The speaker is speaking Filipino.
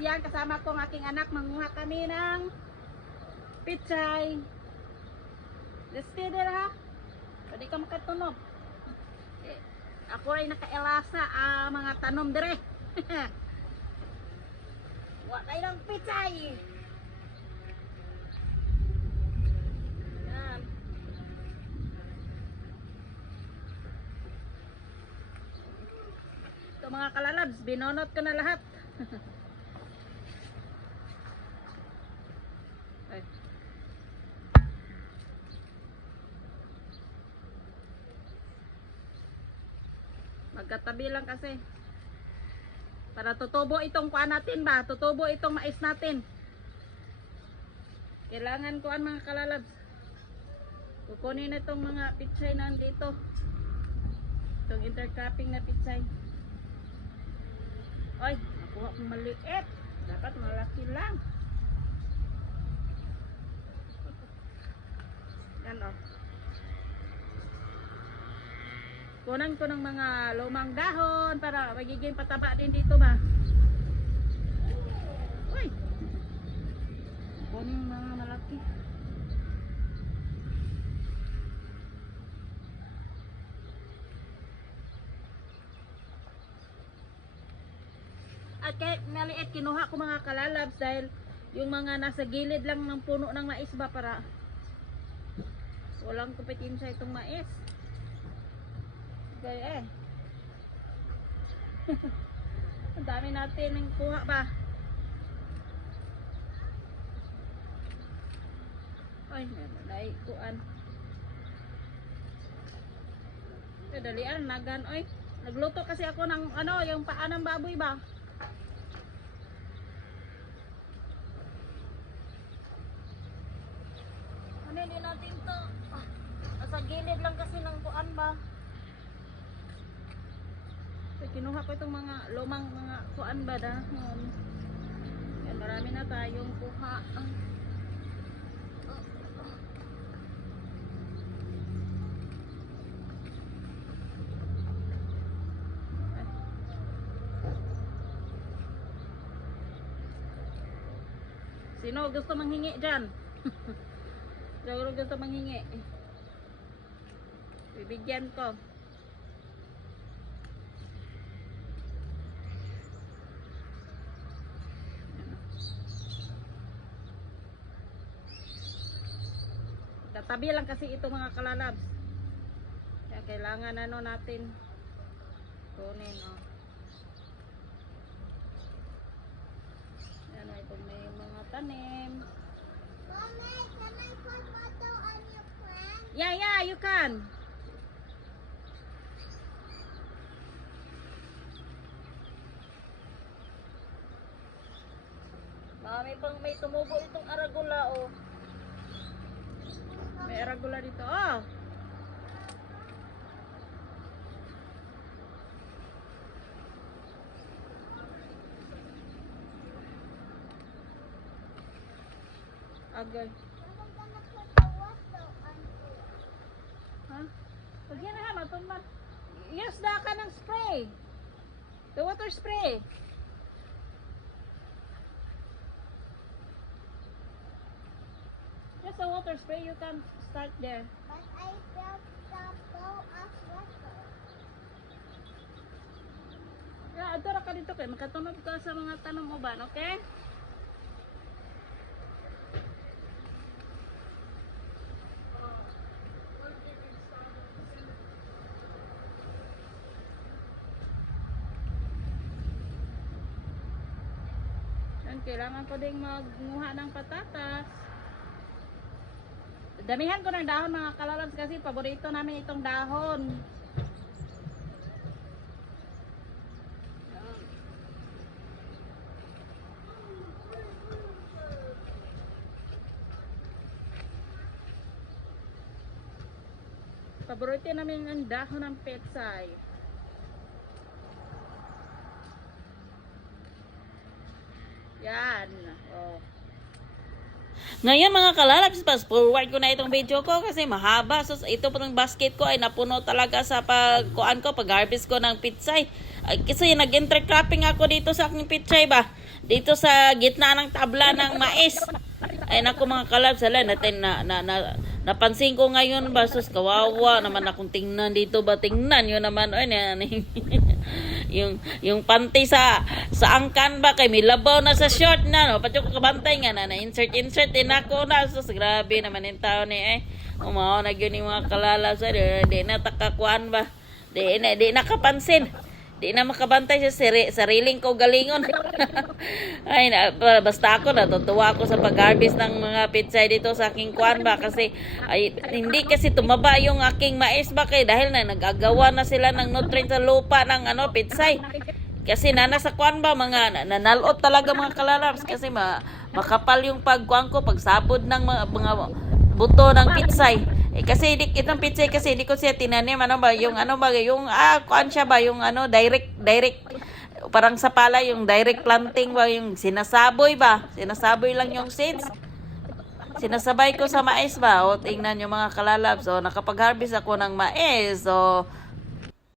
yan. Kasama ko ang aking anak. Manguha kami ng pichay. Let's stay there ha. Pwede ka makatunog. Ako ay nakaelasa mga tanom dire. Wa kayo ng pichay. Yan. Ito mga kalalabs, binonot ko na lahat. Ay. Magkatabi lang kasi para tutubo itong kuan natin ba, tutubo itong mais natin. Kailangan kuan mga kalalabs, kukunin na itong mga pichay nandito, itong intercropping na pichay. Oy, nakuha kong maliit, dapat malaki lang. Yan o, kunan ko ng mga lumang dahon para magiging pataba din dito ba. Uy, kunin mga malaki. At kahit maliit, kinuha ko mga kalalabs dahil yung mga nasa gilid lang ng puno ng mais ba, para walang kompetensya itong mais. Kaya ang dami natin ng kuha ba. Ay, naikuan. Dalian, nagan. Oy, nagluto kasi ako ng yung paa ng baboy ba. Ano din natin to? Nasa gilid lang kasi ng kuan ba. So, kinuha ko itong mga lumang mga kuan ba dahon. Yan, marami na tayong kuha. Sino gusto manghingi dyan? Sino gusto manghingi? Bibigyan ko. Tatabi lang kasi ito mga kalalabs. Kaya kailangan natin kunin Yan ito, may mga tanim. Mommy, can I put water on your plant? Yeah, you can. May tumubo itong arugula May arugula dito Agay. I'm gonna put the water on it. Pag yan na matumat. Yes, ka ng spray. The water spray. Just a water spray, you can start there. But I felt the bowl of water. Yeah, adara ka dito kay makatunog ka sa mga tanong mo ba, okay? Kailangan ko ding magmuha ng patatas. Damihan ko ng dahon mga kalalabs kasi paborito namin itong dahon. Paborito namin ang dahon ng petsay. Yan. Ngayon mga kalalabs, fast forward ko na itong video ko kasi mahaba. So ito po ng basket ko ay napuno talaga sa pag-harvest ko ng pitsay. Kasi nag-intercropping ako dito sa aking pitsay ba. dito sa gitna ng tabla ng mais. Ay naku mga kalabs, ala natin napansin ko ngayon ba, sus kawawa naman akong tingnan dito ba, tingnan yun naman yung panty sa angkan ba kay may labaw na sa short na no, patyo ko kabantay nga na insert din ako na, sus grabe naman yung tao ni umaw na yun yung mga kalalabs, di na takakuan ba, di nakapansin. Di na makabantay sa sariling ko galingon. Ay, basta ako natutuwa ako sa pag-harvest ng mga pitsay dito sa aking kuan ba kasi ay, hindi kasi tumaba yung aking mais ba kay dahil na nagagawa na sila ng nutrient sa lupa ng pitsay. Kasi nasa kuan ba mga nanalot talaga mga kalalabs kasi makapal yung pagkuan ko pagsabod ng mga buto ng pitsay. Kasi itong pitsay kasi hindi ko siya tinanim yung kuan siya ba yung direct parang sa pala yung direct planting ba yung sinasaboy lang yung seeds. Sinasabay ko sa mais ba o tingnan yung mga kalalabs, so nakapag-harvest ako ng mais, so